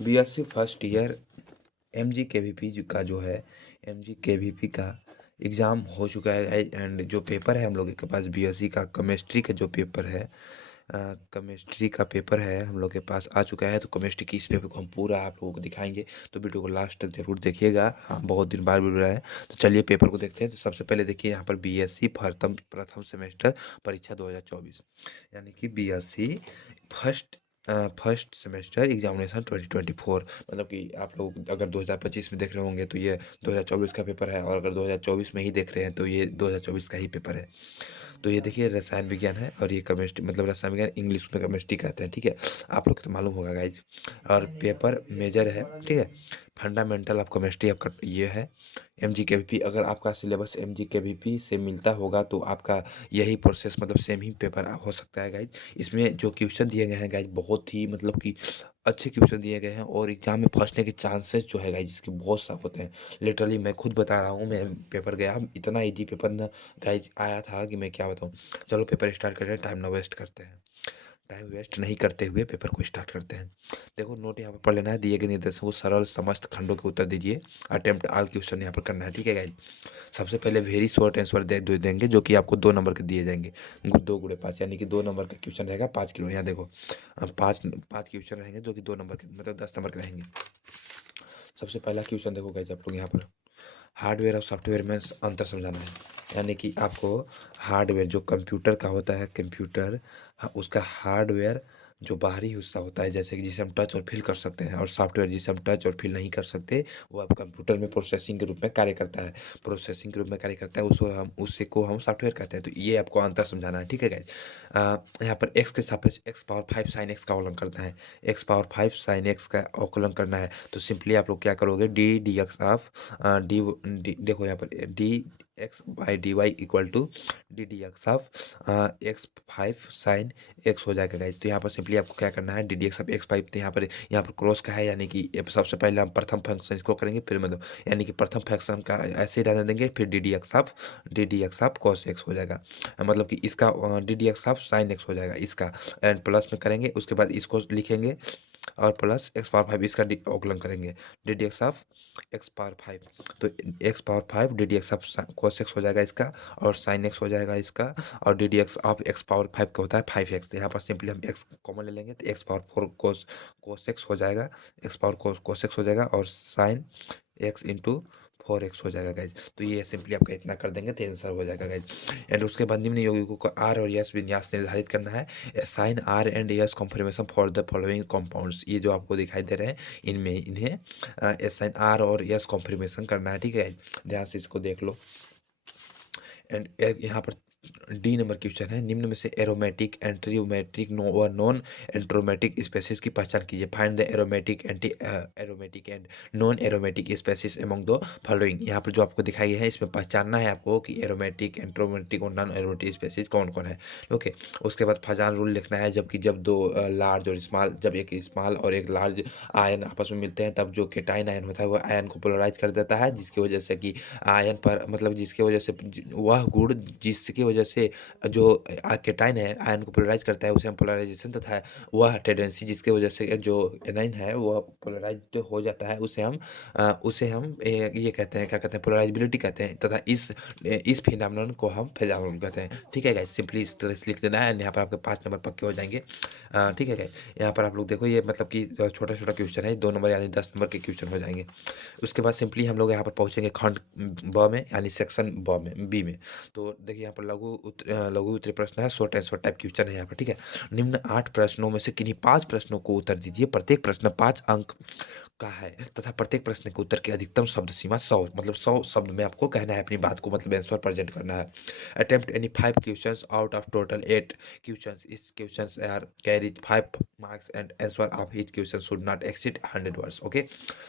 BSc first year MG का जो है, एमजी का एग्ज़ाम हो चुका है एंड जो पेपर है हम लोगों के पास बीएससी का केमिस्ट्री का जो पेपर है, केमिस्ट्री का पेपर है हम लोग के पास आ चुका है। तो केमिस्ट्री की इस पेपर को हम पूरा आप लोगों को दिखाएंगे, तो वीडियो को लास्ट तक जरूर देखिएगा। हाँ, बहुत दिन बाद वीडियो है, तो चलिए पेपर को देखते हैं। तो सबसे पहले देखिए यहाँ पर बीएससी प्रथम प्रथम सेमेस्टर परीक्षा 2024, यानी कि BSc first first semester examination 2024। मतलब कि आप लोग अगर 2025 में देख रहे होंगे तो ये 2024 का पेपर है, और अगर 2024 में ही देख रहे हैं तो ये 2024 का ही पेपर है। तो ये देखिए रसायन विज्ञान है, और ये केमिस्ट्री मतलब रसायन विज्ञान इंग्लिश में केमिस्ट्री कहते हैं, ठीक है। आप लोग को तो मालूम होगा गाइज। और पेपर मेजर है, ठीक है। फंडामेंटल ऑफ केमिस्ट्री आपका ये है। एमजीकेवीपी, अगर आपका सिलेबस एमजीकेवीपी से मिलता होगा तो आपका यही प्रोसेस मतलब सेम ही पेपर हो सकता है गाइज। इसमें जो क्वेश्चन दिए गए हैं गाइज बहुत ही मतलब कि अच्छे क्वेश्चन दिए गए हैं, और एग्जाम में फंसने के चांसेस जो है गाइज इसके बहुत साफ होते हैं। लिटरली मैं खुद बता रहा हूँ, मैं पेपर गया, इतना ईजी पेपर ना गाइज आया था कि मैं क्या बताऊँ। चलो पेपर स्टार्ट करते हैं, टाइम ना वेस्ट करते हैं, टाइम वेस्ट नहीं करते हुए पेपर को स्टार्ट करते हैं। देखो नोट यहाँ पर पढ़ लेना है, दिए गए निर्देशों को सरल समस्त खंडों के उत्तर दीजिए। अटेम्प्ट ऑल क्वेश्चन यहाँ पर करना है, ठीक है गाइज। सबसे पहले वेरी शॉर्ट आंसर देंगे जो कि आपको 2 नंबर के दिए जाएंगे। 2 × 5 यानी कि 2 नंबर का क्वेश्चन रहेगा 5 किलो। यहाँ देखो पाँच पाँच क्वेश्चन रहेंगे जो कि 2 नंबर के मतलब 10 नंबर के रहेंगे। सबसे पहला क्वेश्चन देखो गाइज, आप लोग यहाँ पर हार्डवेयर और सॉफ्टवेयर में अंतर समझाना है। यानी कि आपको हार्डवेयर जो कंप्यूटर का होता है, कंप्यूटर उसका हार्डवेयर जो बाहरी हिस्सा होता है, जैसे कि जिसे हम टच और फील कर सकते हैं, और सॉफ्टवेयर जिसे हम टच और फील नहीं कर सकते, वो आप कंप्यूटर में प्रोसेसिंग के रूप में कार्य करता है। प्रोसेसिंग के रूप में कार्य करता है, उसे को हम सॉफ्टवेयर कहते हैं। तो ये आपको अंतर समझाना है, ठीक है गाइज। यहाँ पर एक्स के सापेक्ष एक्स पावर 5 साइन एक्स का अवकलन करना है। एक्स पावर 5 साइन एक्स का अवकलन करना है, तो सिंपली आप लोग क्या करोगे, D D X of D, देखो यहाँ पर D X by D Y equal to D D X of X 5 sine X हो जाएगा गाइज। तो यहाँ पर सिंपली आपको क्या करना है, D D X of X 5, तो यहाँ पर क्रॉस का है, यानी कि सबसे पहले हम प्रथम फंक्शन इसको करेंगे, फिर मतलब यानी कि प्रथम फंक्शन का ऐसे ही रहने देंगे, फिर D D X of cos x हो जाएगा। मतलब कि इसका D D X of sine X हो जाएगा इसका, एंड प्लस में करेंगे, उसके बाद इसको लिखेंगे और प्लस एक्स पावर 5 इसका अवकलन करेंगे, D D X of x power 5। तो x power 5 D D X of cos x हो जाएगा इसका, और साइन एक्स हो जाएगा इसका, और D D X of x power 5 का होता है 5x। तो यहाँ पर सिंपली हम एक्स कॉमन ले लेंगे, तो एक्स पावर 4 कोस एक्स हो जाएगा, एक्स पावर कोस एक्स हो जाएगा, और साइन एक्स इंटू 4x हो जाएगा गाइज। तो ये सिंपली आपका इतना कर देंगे तो आंसर हो जाएगा गाइज। एंड उसके बाद निम्न यौगिकों को आर और यस विन्यास निर्धारित करना है। Sign R and S conformation for the following compounds, ये जो आपको दिखाई दे रहे हैं इनमें इन्हें साइन आर और यस कॉन्फर्मेशन करना है, ठीक है। ध्यान से इसको देख लो। एंड यहाँ पर डी नंबर क्वेश्चन है, निम्न में से एरोमेटिक एंट्रीमेटिक नॉन एंट्रोमेटिक स्पेसीज की पहचान कीजिए। Find the aromatic anti aromatic and non aromatic species among दो फॉलोइंग। यहाँ पर जो आपको दिखाई है इसमें पहचानना है आपको कि एरोमेटिक एंट्रोमेटिक और नॉन एरोमेटिक स्पेसीज कौन कौन है, ओके। उसके बाद फजान रूल लिखना है, जबकि जब दो लार्ज और स्मॉल, जब एक स्मॉल और एक लार्ज आयन आपस में मिलते हैं तब जो केटाइन आयन होता है वो आयन को पोलराइज कर देता है, जिसकी वजह से कि आयन पर मतलब जिसकी वजह से वह गुण जिसकी वजह से जो केटाइन है आयन को पोलराइज करता है उसे हम पोलराइजेशन, तथा वह टेंडेंसी जिसकी वजह से जो एनाइन है वह पोलराइज्ड हो जाता है उसे हम ये कहते हैं, क्या कहते हैं, पोलराइजेबिलिटी कहते हैं, तथा इस फिनोमेनन को हम फेजाल कहते हैं, ठीक है गाइस। सिंपली इस तरह से लिख देना है, यहाँ पर आपके 5 नंबर पक्के हो जाएंगे, ठीक है गाइस। यहाँ पर आप लोग देखो ये मतलब कि छोटा छोटा क्वेश्चन है, 2 नंबर यानी 10 नंबर के क्वेश्चन हो जाएंगे। उसके बाद सिंपली हम लोग यहाँ पर पहुँचेंगे खंड ब में, यानी सेक्शन ब में, बी में। तो देखिए यहाँ पर लघु उत्तरीय प्रश्न है, शॉर्ट आंसर टाइप क्वेश्चन है यहाँ पर, ठीक है। निम्न 8 प्रश्नों में से किन्हीं 5 प्रश्नों को उत्तर दीजिए। प्रत्येक प्रश्न 5 अंक का है तथा प्रत्येक प्रश्न के उत्तर की अधिकतम शब्द सीमा 100, मतलब 100 शब्द में आपको कहना है अपनी बात को, मतलब आंसर प्रेजेंट करना है। Attempt any 5 questions out of total 8 questions, इस questions are carries 5 marks and answer of each question should not exceed 100 words, okay.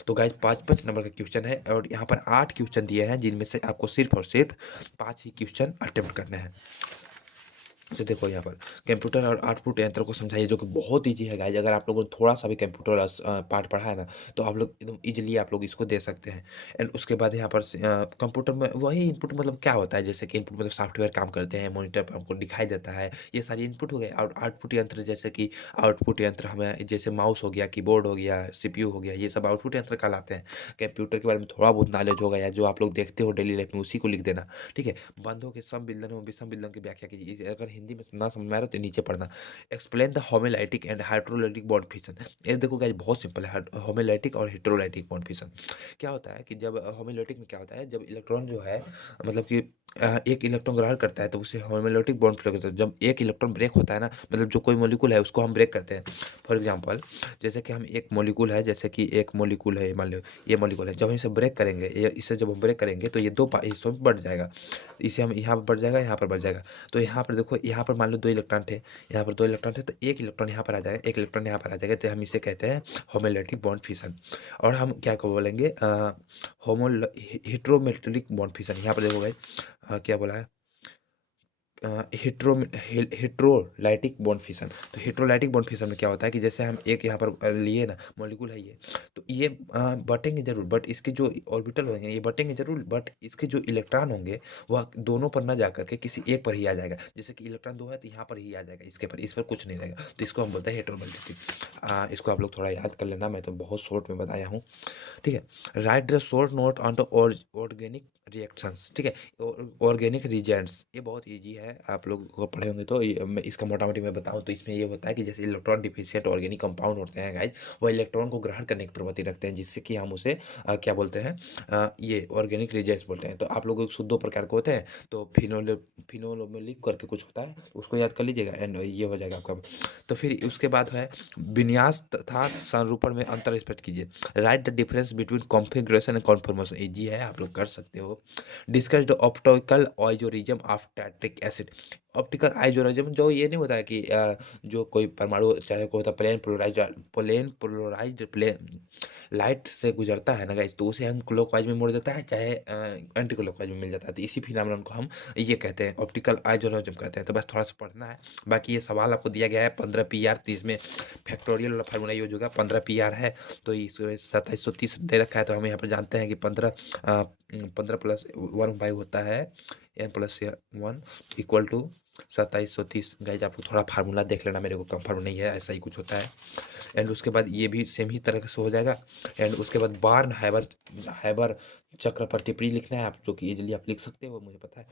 तो गाइज 5 नंबर का क्वेश्चन है, और यहाँ पर 8 क्वेश्चन दिए हैं जिनमें से आपको सिर्फ और सिर्फ 5 ही क्वेश्चन अटेम्प्ट करने हैं। तो देखो यहाँ पर कंप्यूटर और आउटपुट यंत्र को समझाइए, जो कि बहुत ईजी है गाइज। अगर आप लोगों ने थोड़ा सा भी कंप्यूटर पार्ट पढ़ा है ना, तो आप लोग एकदम इजीली आप लोग इसको दे सकते हैं। एंड उसके बाद यहाँ पर कंप्यूटर में वही इनपुट मतलब क्या होता है, जैसे कि इनपुट मतलब सॉफ्टवेयर काम करते हैं, मॉनिटर पर हमको दिखाई देता है, ये सारी इनपुट हो गए। और आउटपुट यंत्र जैसे कि आउटपुट यंत्र हमें जैसे माउस हो गया, कीबोर्ड हो गया, सीपीयू हो गया, ये सब आउटपुट यंत्र कहलाते हैं। कंप्यूटर के बारे में थोड़ा बहुत नॉलेज होगा या जो आप लोग देखते हो डेली लाइफ में, उसी को लिख देना, ठीक है। बंधों के समविलयन एवं विषम की व्याख्या कीजिए। अगर हिंदी में ना समझ में आ रहा हो तो नीचे पढ़ना। Explain the homolytic and hydrolytic bond fission. ये देखो गाइस बहुत सिंपल है, होमोलाइटिक और हेटेरोलाइटिक बॉन्ड फिशन। क्या होता है कि जब होमोलाइटिक में क्या होता है, जब इलेक्ट्रॉन जो है मतलब कि एक इलेक्ट्रॉन ग्रहण करता है तो उसे होमोलाइटिक बॉन्ड फ्लो करता है। जब एक इलेक्ट्रॉन ब्रेक होता है ना, मतलब जो कोई मॉलिक्यूल है उसको हम ब्रेक करते हैं। फॉर एग्जांपल जैसे कि हम एक मॉलिक्यूल है, जैसे कि एक मॉलिक्यूल है, मान लो ये मॉलिक्यूल है, जब हम इसे ब्रेक करेंगे, इसे जब हम ब्रेक करेंगे तो ये दो हिस्सों में बढ़ जाएगा। इसे हम यहाँ पर बढ़ जाएगा, यहाँ पर बढ़ जाएगा। तो यहाँ पर देखो, यहाँ पर मान लो 2 इलेक्ट्रॉन थे, यहाँ पर 2 इलेक्ट्रॉन थे, तो 1 इलेक्ट्रॉन यहाँ पर आ जाएगा, 1 इलेक्ट्रॉन यहाँ पर आ जाएगा, तो हम इसे कहते हैं होमोलैटिक बॉन्ड फिशन। और हम क्या को बोलेंगे, होमो हेटेरोमेट्रिक बॉन्ड फिशन। यहाँ पर देखोगे क्या बोला है, हेट्रोलाइटिक बॉन्ड फिशन। तो हेट्रोलाइटिक बॉन्ड फिशन में क्या होता है कि जैसे हम एक यहाँ पर लिए ना मॉलिक्यूल है ये, तो ये बटेंगे जरूर, बट इसके जो ऑर्बिटल होंगे ये बटेंगे जरूर, बट इसके जो इलेक्ट्रॉन होंगे वह दोनों पर ना जाकर के किसी एक पर ही आ जाएगा। जैसे कि इलेक्ट्रॉन 2 है तो यहाँ पर ही आ जाएगा, इसके पर, इस पर कुछ नहीं रहेगा। तो इसको हम बोलते हैं हेट्रोमेट्रिक। इसको आप लोग थोड़ा याद कर लेना, मैं तो बहुत शॉर्ट में बताया हूँ, ठीक है। Right the short note on the organic reactions, ठीक है। ऑर्गेनिक रिजेंट्स ये बहुत इजी है, आप लोग को पढ़े होंगे तो मैं इसका मोटा मोटी मैं बताऊं तो इसमें ये होता है कि जैसे इलेक्ट्रॉन डिफिशिएंट ऑर्गेनिक कंपाउंड होते हैं गाइज, वो इलेक्ट्रॉन को ग्रहण करने की प्रवृत्ति रखते हैं, जिससे कि हम उसे क्या बोलते हैं, ये ऑर्गेनिक रिजेंट्स बोलते हैं। तो आप लोगों को दो प्रकार के होते हैं, तो फिनोलोमिक करके कुछ होता है, उसको याद कर लीजिएगा एंड ये हो जाएगा आपका। तो फिर उसके बाद है विन्यास तथा संरूपण में अंतर स्पष्ट कीजिए। Write the difference between configuration and conformation. Easy है, आप लोग कर सकते हो। Discuss the optical isotonism of tartaric acid. Optical isotonism जो ये नहीं होता है कि जो कोई परमाणु चाहे कोई होता प्लेन पोलराइज्ड प्लेन लाइट से गुजरता है ना गाइस, तो उसे हम क्लॉकवाइज में मोड़ देता है, चाहे एंटी क्लॉकवाइज में मिल जाता है। तो इसी फिनोमेनन को हम ये कहते हैं, ऑप्टिकल आइसोटोनिज्म कहते हैं। तो बस थोड़ा सा पढ़ना है। बाकी ये सवाल आपको दिया गया है 15 PR, तो इसमें फैक्टोरियल वाला फार्मूला यूज होगा। 15 PR है तो इसमें 2730 दे रखा है, तो हम यहाँ पर जानते हैं कि 15 प्लस 1/5 होता है n+1 इक्वल टू 2730। गाइज आप लोग थोड़ा फार्मूला देख लेना, मेरे को कंफर्म नहीं है, ऐसा ही कुछ होता है। एंड उसके बाद ये भी सेम ही तरह से हो जाएगा। एंड उसके बाद बार्न हैबर हैबर चक्र पर टिप्पणी लिखना है आप, जो कि इजीली आप लिख सकते हो, मुझे पता है।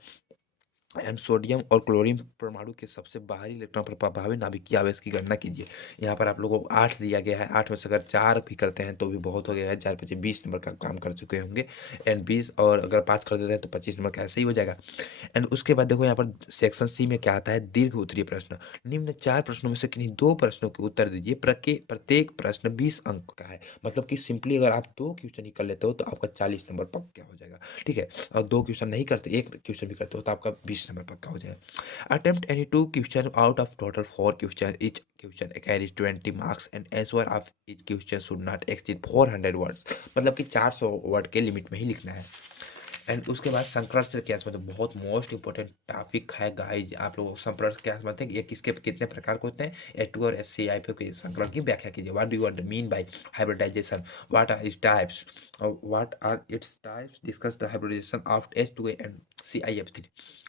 एंड सोडियम और क्लोरीन परमाणु के सबसे बाहरी इलेक्ट्रॉन पर प्रभावी नाभिकीय आवेश की गणना कीजिए। यहाँ पर आप लोगों को 8 दिया गया है, 8 में से अगर 4 भी करते हैं तो भी बहुत हो गया है, 4 5 20 नंबर का काम कर चुके होंगे। एंड 20 और अगर 5 कर देते हैं तो 25 नंबर का ऐसे ही हो जाएगा। एंड उसके बाद देखो यहाँ पर सेक्शन सी में क्या आता है, दीर्घ उत्तरीय प्रश्न। निम्न 4 प्रश्नों में से किन्हीं 2 प्रश्नों के उत्तर दीजिए। प्रत्येक प्रश्न 20 अंक का है। मतलब कि सिंपली अगर आप 2 क्वेश्चन ही कर लेते हो तो आपका 40 नंबर पक्का हो जाएगा, ठीक है। और 2 क्वेश्चन नहीं करते, एक क्वेश्चन भी करते हो तो आपका 20 नंबर पक्का हो जाएगा। Attempt any 2 question out of total 4 question, each question carries 20 marks and answer of each question should not exceed 400 words. मतलब कि 400 वर्ड के लिमिट में ही लिखना है। एंड उसके बाद संकरण से क्या समझते हैं, बहुत मोस्ट इंपॉर्टेंट टॉपिक है गाइज। आप लोग संकरण क्या समझते हैं कि ये किसके कितने प्रकार के होते हैं, H2 और HCl के संकरण की व्याख्या कीजिए। What do you mean by hybridisation, what are its types, discuss the hybridisation of H2A and ClF3।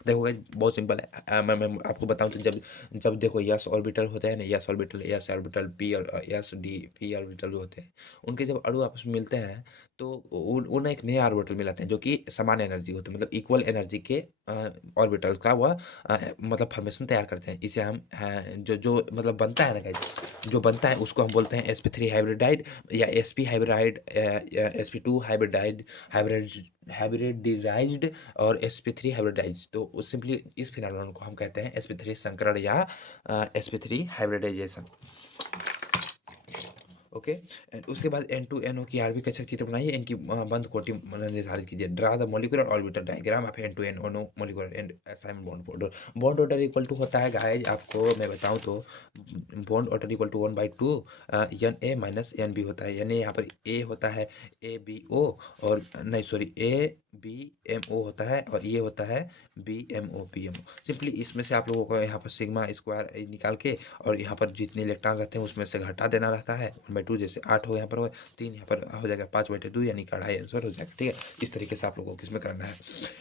देखो गाइज बहुत सिंपल है। मैं आपको बताऊं तो जब जब देखो यस ऑर्बिटल होते हैं ना, यस ऑर्बिटल पी और एस डी पी ऑर्बिटल होते हैं, उनके जब अणु आपस में मिलते हैं तो उन्हें एक नया ऑर्बिटल मिलाते हैं जो कि समान एनर्जी होती है, मतलब इक्वल एनर्जी के ऑर्बिटल का वह मतलब फॉर्मेशन तैयार करते हैं। इसे हम जो जो मतलब बनता है ना गाइस, जो बनता है उसको हम बोलते हैं sp3 हाइब्रिडाइड या sp हाइब्रिडाइड या sp2 हाइब्रिडाइड हाइब्रिडाइज्ड और sp3 हाइब्रिडाइज। तो सिंपली इस फिनोमेनन को हम कहते हैं sp3 संकरण या sp3 हाइब्रिडाइजेशन। ओके। एंड उसके बाद N2NO की आणविक कक्षक चित्र बनाइए, इनकी बंद कोटि निर्धारित कीजिए। Draw the molecular orbital diagram of N2NO molecular and assign bond order. Bond order equal to होता है गाइस, आपको मैं बताऊं तो bond order equal to 1/2 Na minus Nb होता है, यानी यहाँ पर A होता है ABO, और नहीं सॉरी ABMO होता है, और ये होता है BMO। सिंपली इसमें से आप लोगों को यहाँ पर सिग्मा स्क्वायर निकाल के, और यहाँ पर जितने इलेक्ट्रॉन रहते हैं उसमें से घटा देना रहता है 1/2, जैसे 8 हो यहाँ पर हो 3 यहाँ पर हो जाएगा 5/2, यानी का ढाई आंसर हो जाएगा। ठीक है, इस तरीके से आप लोगों को इसमें करना है।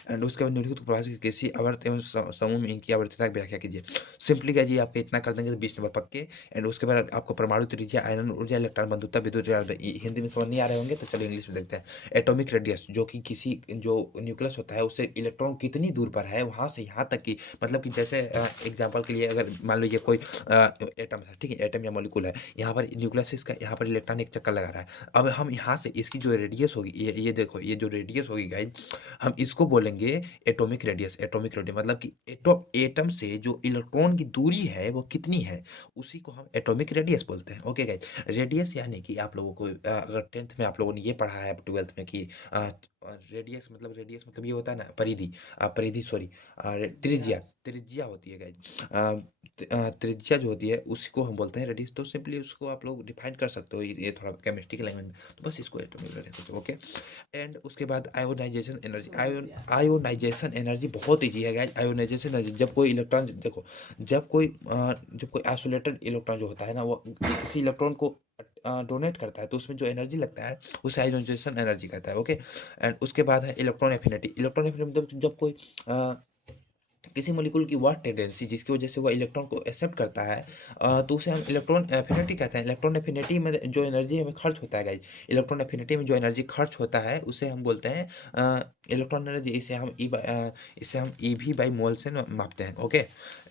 एंड उसके बाद निम्नलिखित प्रवाह की किसी आवर्त एवं समूह में इनकी आवर्तता की व्याख्या कीजिए। सिंपली क्या जी, आपके इतना कर देंगे तो 20 नंबर पक्के। एंड उसके बाद आपको परमाणु त्रिज्या, आयनन ऊर्जा, इलेक्ट्रॉन बंधुता, विद्युत ऊर्जा, हिंदी में समझ नहीं आ रहे होंगे तो चलो इंग्लिश में देखते हैं। एटॉमिक रेडियस, जो कि किसी जो न्यूक्लियस होता है उससे इलेक्ट्रॉन कितनी दूर पर है, वहां से यहाँ तक की, मतलब कि जैसे एग्जांपल के लिए अगर मान लीजिए कोई एटम है, ठीक है, एटम या मॉलिक्यूल है, यहाँ पर न्यूक्लियस इसका, यहाँ पर इलेक्ट्रॉन एक चक्कर लगा रहा है। अब हम यहाँ से इसकी जो रेडियस होगी, ये देखो, ये जो रेडियस होगी गाइज, हम इसको बोलेंगे एटॉमिक रेडियस। एटॉमिक रेडियस मतलब कि एटम से जो इलेक्ट्रॉन की दूरी है वो कितनी है, उसी को हम एटॉमिक रेडियस बोलते हैं। ओके गाइज, रेडियस यानी कि आप लोगों को अगर 10th में आप लोगों ने ये पढ़ा है, 12th में कि रेडियस मतलब, रेडियस मतलब ये होता है ना परिधि, परिधि सॉरी, त्रिज्या, त्रिज्या होती है गाइज। त्रिज्या जो होती है उसको हम बोलते हैं रेडियस। तो सिंपली उसको आप लोग डिफाइन कर सकते हो, ये थोड़ा केमिस्ट्री के लैंग्वेज में, तो बस इसको एटॉमिक रेडियस। ओके। एंड उसके बाद आयोनाइजेशन एनर्जी। आयोनाइजेशन एनर्जी बहुत ईजी है गाइज। आयोनाइजेशन एनर्जी, जब कोई इलेक्ट्रॉन, देखो, जब कोई आइसोलेटेड इलेक्ट्रॉन जो होता है ना, वो किसी इलेक्ट्रॉन को डोनेट करता है, तो उसमें जो एनर्जी लगता है उसे आयोनाइजेशन एनर्जी कहता है। ओके। एंड उसके बाद है इलेक्ट्रॉन एफिनिटी। इलेक्ट्रॉन एफिनिटी मतलब जब कोई किसी मॉलिक्यूल की वह टेंडेंसी जिसकी वजह से वह इलेक्ट्रॉन को एक्सेप्ट करता है, तो उसे हम इलेक्ट्रॉन एफिनिटी कहते हैं। इलेक्ट्रॉन एफिनिटी में जो एनर्जी हमें खर्च होता है गाइज, इलेक्ट्रॉन एफिनिटी में जो एनर्जी खर्च होता है उसे हम बोलते हैं इलेक्ट्रॉन एनर्जी। इसे हम ईवी बाई मोल से मापते हैं। ओके।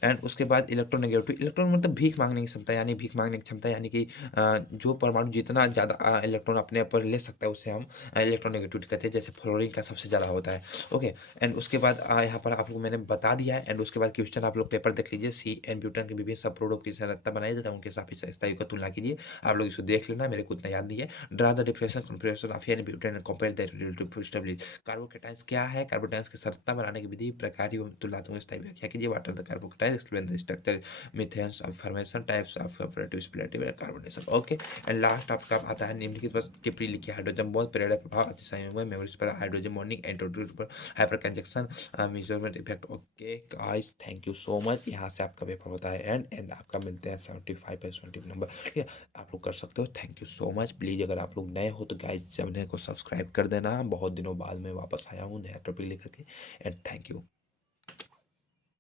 एंड उसके बाद इलेक्ट्रॉन नेगेटिव। इलेक्ट्रॉन मतलब भीख मांगने की क्षमता, यानी भीख मांगने की क्षमता, यानी कि जो परमाणु जितना ज़्यादा इलेक्ट्रॉन अपने ऊपर ले सकता है उसे हम इलेक्ट्रॉन नेगेटिविटी कहते हैं, जैसे फ्लोरीन का सबसे ज़्यादा होता है। ओके। एंड उसके बाद यहाँ पर आप लोग मैंने बता दिया है। एंड उसके बाद क्वेश्चन आप लोग पेपर देख लीजिए। सी एन ब्यूटेन के विभिन्न सब प्रोडक्ट की संरचना बनाई जाता है, उनके साथ स्थायी का तुलना कीजिए। आप लोग इसको देख लेना, मेरे को उतना याद नहीं है। Draw the differential configuration of N butane and compare the relative stability. Carbocations क्या है, कार्बोकेटाइंस की संरचना बनाने की विधि, प्रकार एवं तुलनात्मक स्थायी व्याख्या कीजिए। What are the carbocations, explain the structure, methods of formation, types of operative splitting and carbonation. Okay. And last आपका आता है निम्नलिखित बस टिप्पणी लिखिए। हाइड्रोजन बॉन्ड प्रेरक प्रभाव, अतिसंयोग, मेमोरीज पर हाइड्रोजन बॉन्डिंग, एंटीट्यूड पर hyper conjunction, measurement effect. Okay guys, thank you so much. यहाँ से आपका पेपर होता है एंड आपका मिलते हैं 75 नंबर। ठीक है, आप लोग कर सकते हो। Thank you so much. Please अगर आप लोग नए हो तो गाइस चैनल को सब्सक्राइब कर देना। बहुत दिनों बाद मैं वापस आया हूँ नया टॉपिक लेकर के। And thank you.